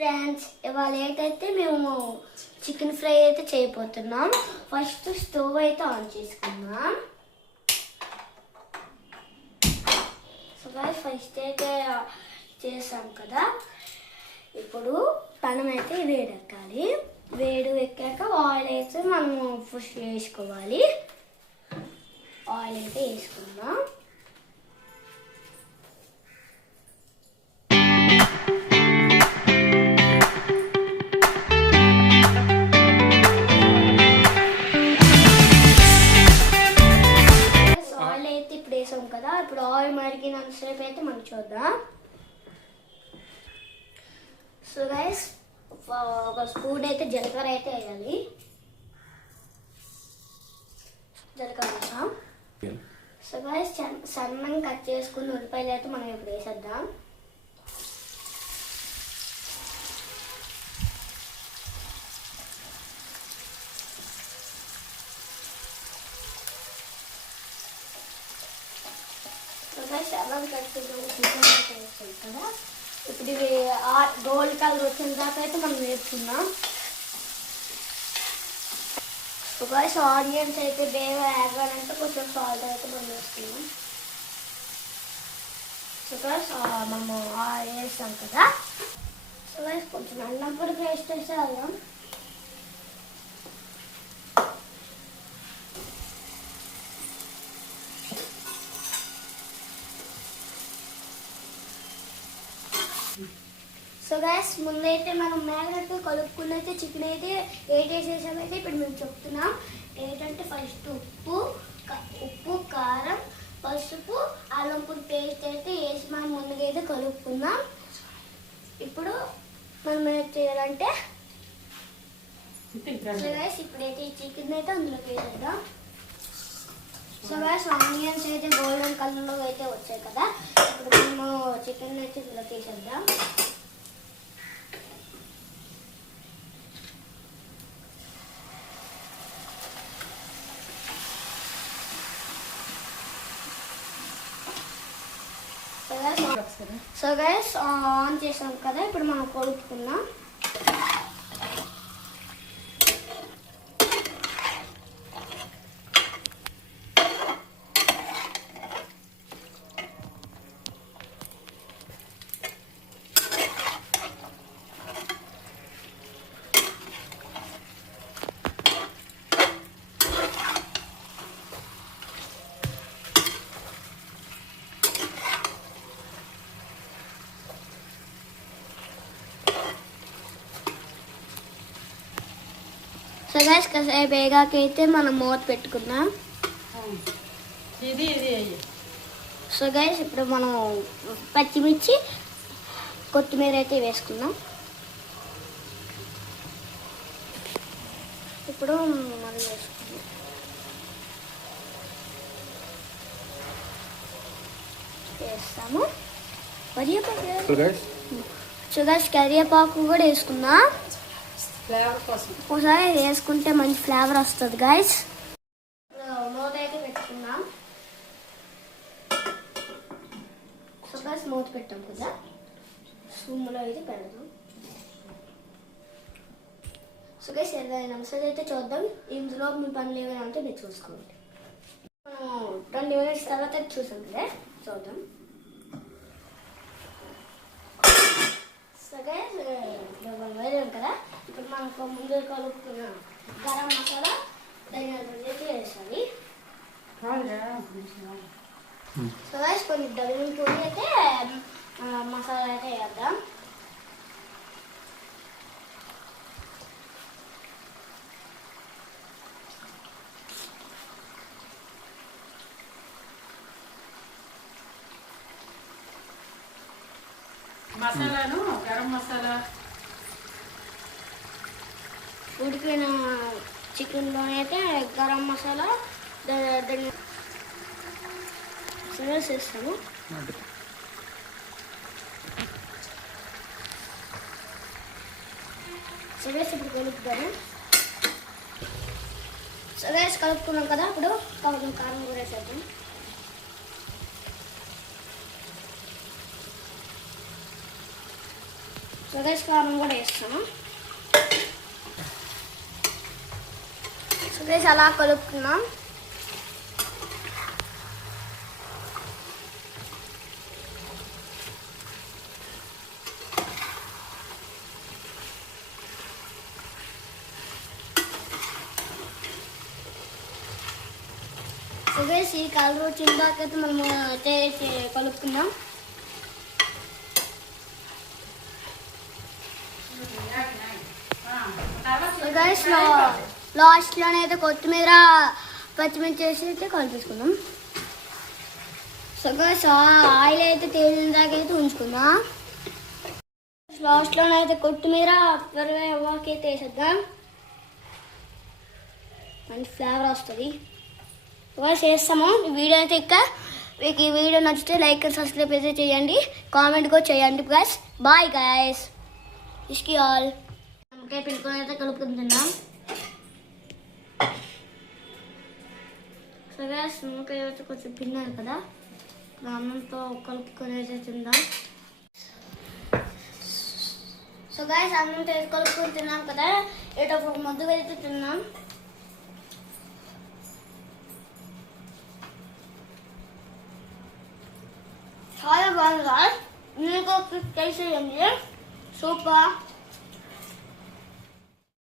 ఫ్రెండ్స్, ఇవాళ ఏంటైతే మేము చికెన్ ఫ్రై అయితే చేయబోతున్నాం. ఫస్ట్ స్టవ్ అయితే ఆన్ చేసుకుందాం. సో గైస్ ఫస్ట్ అయితే చేసాం కదా, ఇప్పుడు పెనం అయితే వేడెక్కాలి. వేడి ఎక్కాక ఆయిల్ అయితే మనము ఫస్ట్ వేసుకోవాలి. ఆయిల్ అయితే వేసుకుందాం. కదా ఇప్పుడు ఆయిల్ మరిగినంతసేపు అయితే మనం చూద్దాం. సో గైస్ ఒక స్పూన్ అయితే జీలకర్ర అయితే వేయాలి. జీలకర్ర వేసాం. సో గైస్ సన్నంగా కట్ చేసుకుని ఉల్లిపాయలు అయితే మనం ఇప్పుడు వేసేద్దాం. కదా ఇప్పుడు ఇవి గోల్డ్ కలర్ వచ్చిన దాకా అయితే మనం వేసుకున్నాం. ఒకవేళ ఆనియన్స్ అయితే బేగా వేగాలంటే కొంచెం సాల్ట్ అయితే మనం వేసుకున్నాం. మనము వేస్తాం కదా. సో కొంచెం అన్నం కూడా పేస్ట్ వేస్తే వెళ్దాం. సో గైస్ ముందైతే మనం మ్యాగ్నెట్ కలుపుకుని అయితే చికెన్ అయితే వేసేసామైతే ఇప్పుడు మేము చెప్తున్నాం. ఏంటంటే ఫస్ట్ ఉప్పు కారం పసుపు అల్లం పొడి పేస్ట్ అయితే వేసి మనం ముందుగా అయితే కలుపుకుందాం. ఇప్పుడు మనం ఏం చేయాలంటే సో గైస్ ఇప్పుడైతే ఈ చికెన్ అయితే అందులోకి వేసేద్దాం. సో గైస్ ఆనియన్స్ అయితే గోల్డెన్ కలర్లో అయితే వచ్చాయి కదా, ఇప్పుడు మేము చికెన్ అయితే ఇందులోకి వేసేద్దాం. సో గైస్ ఆన్ చేసాం కదా, ఇప్పుడు మనం కలుపుకుందాం. సో గైస్ కాసేపు వేగాకైతే మనం మూత పెట్టుకుందాం. సో గైస్ ఇప్పుడు మనం పచ్చిమిర్చి కొత్తిమీర అయితే వేసుకుందాం. ఇప్పుడు మళ్ళీ వేసుకుందాం. వేస్తాము సో గైస్ కరివేపాకు కూడా వేసుకుందాం. ఒకసారి వేసుకుంటే మంచి ఫ్లేవర్ వస్తుంది గైస్. మూత అయితే పెట్టుకుందాం. సో గైస్ మూత పెట్టాం కదా, స్పూన్లో అయితే పెడదాం. సో గైస్ 20 నిమిషాలు అయితే చూద్దాం. ఇందులో మీ పనులు ఏమైనా ఉంటే మీరు చూసుకోండి. మనం 20 మినిట్స్ తర్వాత చూసాం కదా, చూద్దాం. సో గైస్ వేసాం కదా, ఇప్పుడు మనకు ముందు కలుపుకున్న గరం మసాలా ధనియాల పొడి అయితే వేసాలి. సో గైస్ కొన్ని ధనియాల పొడి అయితే మసాలా అయితే వేద్దాం. మసాలాను గరం మసాలా ఉడికిన చికెన్లోనైతే గరం మసాలా వేసేస్తాము. సరే ఇప్పుడు కలుపుతాము. సరే కలుపుకున్నాం కదా, ఇప్పుడు కొంచెం కారం కూడా వేసేద్దాం. సో గైస్ కారం కూడా వేస్తాను. సో గైస్ అలా కలుపుకున్నాం. సో గైస్ ఈ కలర్ వచ్చిన దాకా అయితే మనము అయితే కలుపుకుందాం. సో గైస్ లాస్ట్లోనే అయితే కొత్తిమీర పచ్చిమిర్చి వేసి అయితే కలిపేసుకుందాం. సో గైస్ ఆయిల్ అయితే తేలిన దాకా అయితే ఉంచుకుందాం. లాస్ట్లోనే అయితే కొత్తిమీర కరివేపాకు అయితే వేసేద్దాం. మంచి ఫ్లేవర్ వస్తుంది. చేస్తాము. ఈ వీడియో అయితే మీకు ఈ వీడియో నచ్చితే లైక్ అండ్ సబ్స్క్రైబ్ అయితే చేయండి, కామెంట్ కూడా చేయండి గైస్. బాయ్ గైస్, ఇష్కి ఆల్. నిమ్మకాయ పిండుకొని అయితే కలుపుకుంటున్నాం. సో గైస్ నిమ్మకాయ అయితే కొంచెం పిండారు కదా, అన్నంతో కలుపుకొని అయితే తిందాం. సో గైస్ అన్నంతో కలుపుకొని తిన్నాం కదా, ఇటు ఒక ముద్దు అయితే తిన్నాం. చాలా బాగుంది. మీకు ట్రై చేయండి. సూపర్.